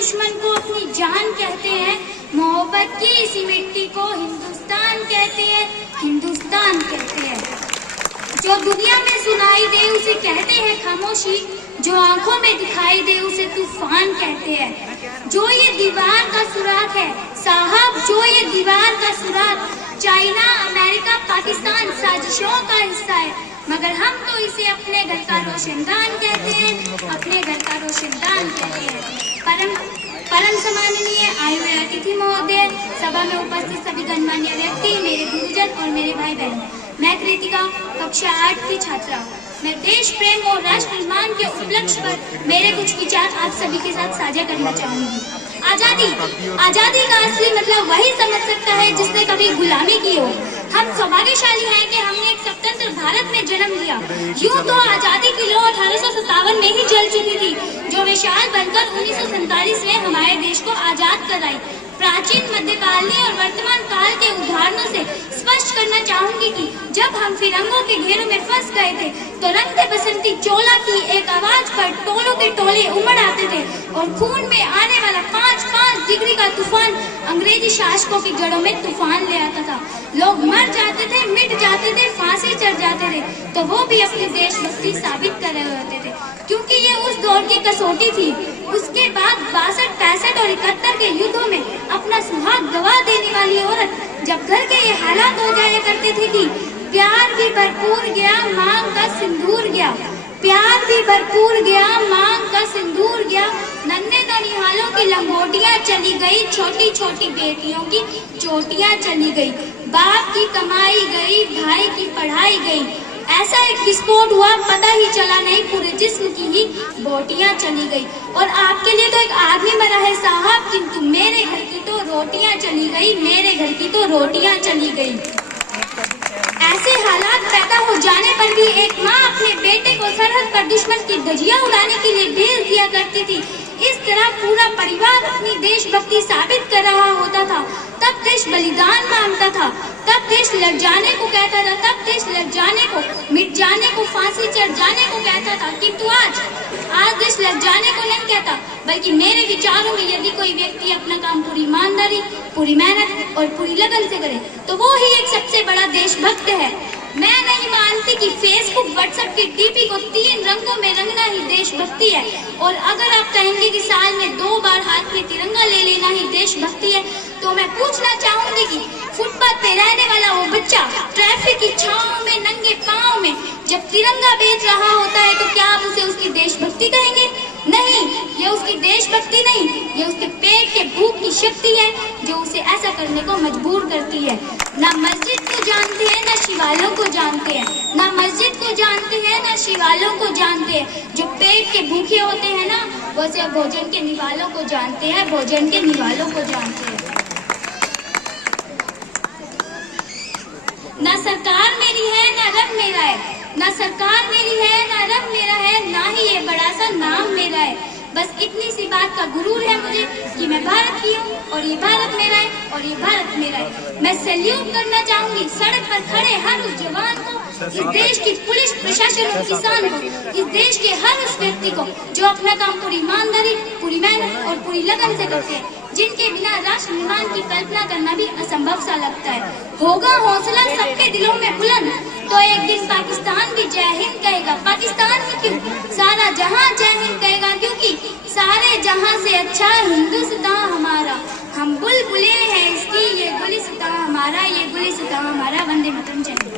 दुश्मन को अपनी जान कहते हैं, मोहब्बत की इसी मिट्टी को हिंदुस्तान कहते हैं, हिंदुस्तान कहते हैं। जो दुनिया में सुनाई दे उसे कहते हैं खामोशी, जो आंखों में दिखाई दे उसे तूफान कहते हैं। जो ये दीवार का सुराग है साहब, जो ये दीवार का सुराग चाइना, अमेरिका, पाकिस्तान साजिशों का हिस्सा है, मगर हम तो इसे अपने घर का रोशनदान कहते हैं, अपने घर का रोशनदान कहते हैं। परम सम्माननीय आए हुए अतिथि महोदय, सभा में उपस्थित सभी गणमान्य व्यक्ति, मेरे गुरुजन और मेरे भाई बहन, मैं कृतिका कक्षा 8 की छात्रा हूँ। मैं देश प्रेम और राष्ट्र निर्माण के उपलक्ष्य पर मेरे कुछ विचार आप सभी के साथ साझा करना चाहूंगी। आजादी का असली मतलब वही समझ सकता है जिसने कभी गुलामी की हो। हम सौभाग्यशाली हैं कि हमने एक स्वतंत्र भारत में जन्म लिया। यूं तो आजादी की लौ 1857 में ही जल चुकी थी, जो विशाल बनकर 1947 में हमारे देश को आजाद कराई। प्राचीन, मध्यकालीन और वर्तमान काल के उदाहरणों से स्पष्ट करना चाहूंगी कि जब हम फिरंगों के घेरों में फंस गए थे तो रंग दे बसंती चोला की एक आवाज पर टोलों के टोले उमड़ आते थे और खून में आने वाला 5-5 डिग्री का तूफान अंग्रेजी शासकों की जड़ों में तूफान ले आता था। लोग मर जाते थे, मिट जाते थे, फांसी चढ़ जाते थे, तो वो भी अपनी देशभक्ति साबित कर रहे होते थे, क्योंकि ये उस दौर की कसौटी थी। उसके बाद 62, 65 और 71 के युद्धों में अपना सुहाग गवा देने वाली औरत जब घर के ये हालात हो जाया करते थे कि प्यार भी भरपूर गया, मांग का सिंदूर गया, प्यार भी भरपूर गया, मांग का सिंदूर गया, नन्हे ननिहालों की लंगोटियां चली गई, छोटी छोटी बेटियों की चोटियां चली गई, बाप की कमाई गई, भाई की पढ़ाई गई। ऐसा एक विस्फोट हुआ, पता ही चला नहीं, पूरे जिस्म की ही बोटियां चली गई। और आपके लिए तो एक आदमी मरा है साहब, किंतु मेरे घर की तो रोटियां चली गई, मेरे घर की तो रोटियां चली गई। ऐसे हालात पैदा हो जाने पर भी एक माँ अपने बेटे को सरहद पर दुश्मन की धज्जियां उड़ाने के लिए भेज दिया करती थी। इस तरह पूरा परिवार अपनी देशभक्ति साबित कर रहा होता था। तब देश बलिदान मांगता था, तब देश लग जाने को कहता था, तब देश लग जाने को, मिट जाने को, फांसी चढ़ जाने को कहता था। किंतु आज देश लग जाने को नहीं कहता, बल्कि मेरे विचारों में यदि कोई व्यक्ति अपना काम पूरी ईमानदारी, पूरी मेहनत और पूरी लगन से करे तो वो ही एक सबसे बड़ा देशभक्त है। मैं नहीं मानती कि फेसबुक, व्हाट्सएप की डीपी को 3 रंगों में रंगना ही देशभक्ति है। और अगर आप कहेंगे कि साल में 2 बार हाथ में तिरंगा ले लेना ही देशभक्ति है, तो मैं पूछना चाहूंगी कि फुटपाथ पे रहने वाला वो बच्चा ट्रैफिक की छांव में नंगे पांव में जब तिरंगा बेच रहा होता है, तो क्या आप उसे उसकी देशभक्ति कहेंगे? नहीं, ये उसकी देशभक्ति नहीं, ये उसके पेट के भूख की शक्ति है जो उसे ऐसा करने को मजबूर करती है। ना मस्जिद को जानते हैं, ना शिवालयों को जानते हैं, ना मस्जिद को जानते हैं, ना शिवालयों को जानते हैं। जो पेट के भूखे होते हैं ना, वो सिर्फ भोजन के निवालों को जानते हैं, भोजन के निवालों को जानते हैं। ना सरकार मेरी है, ना रंग मेरा है, ना सरकार मेरी है, ना रंग मेरा है, ना ही ये बड़ा सा नाम मेरा है। बस इतनी सी बात का गुरूर है मुझे कि मैं भारत की हूँ और ये भारत मेरा है और ये भारत मेरा है। मैं सैल्यूट करना चाहूंगी सड़क पर खड़े हर उस जवान को, इस देश की पुलिस, प्रशासन और किसान को, इस देश के हर उस व्यक्ति को जो अपना काम पूरी ईमानदारी, पूरी मेहनत और पूरी लगन से करते हैं, जिनके बिना राष्ट्र निर्माण की कल्पना करना भी असंभव सा लगता है। होगा हौसला सबके दिलों में बुलंद, तो एक दिन पाकिस्तान भी जय हिंद कहेगा। पाकिस्तान ही क्यों, सारा जहां जय हिंद कहेगा, क्योंकि सारे जहां से अच्छा हिंदुस्तान हमारा। हम बुलबुलें हैं इसकी, ये गुलिस्तान हमारा, ये गुलिस्तान हमारा। वंदे मातरम। जय हिंद।